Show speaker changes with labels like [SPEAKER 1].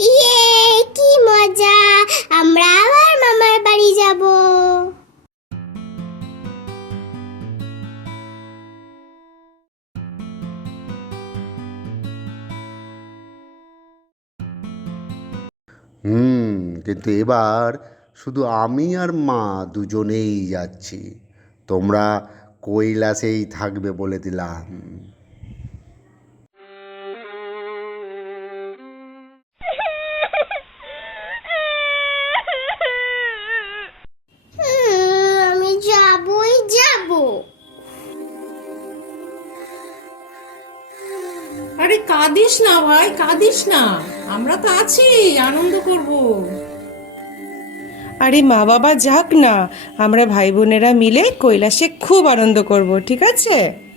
[SPEAKER 1] ইয়ে কি মজা। আমরা আবার মামার বাড়ি যাব।
[SPEAKER 2] হুম, কিন্তু এবার শুধু আমি আর মা দুজনেই যাচ্ছি। তোমরা কৈলাসেই থাকবে বলে দিলাম।
[SPEAKER 3] আরে কাঁদিস না ভাই, কাঁদিস না। আমরা তো আছি, আনন্দ করব।
[SPEAKER 4] আরে মা বাবা যাক না, আমরা ভাই বোনেরা মিলে কৈলাসে খুব আনন্দ করব, ঠিক আছে?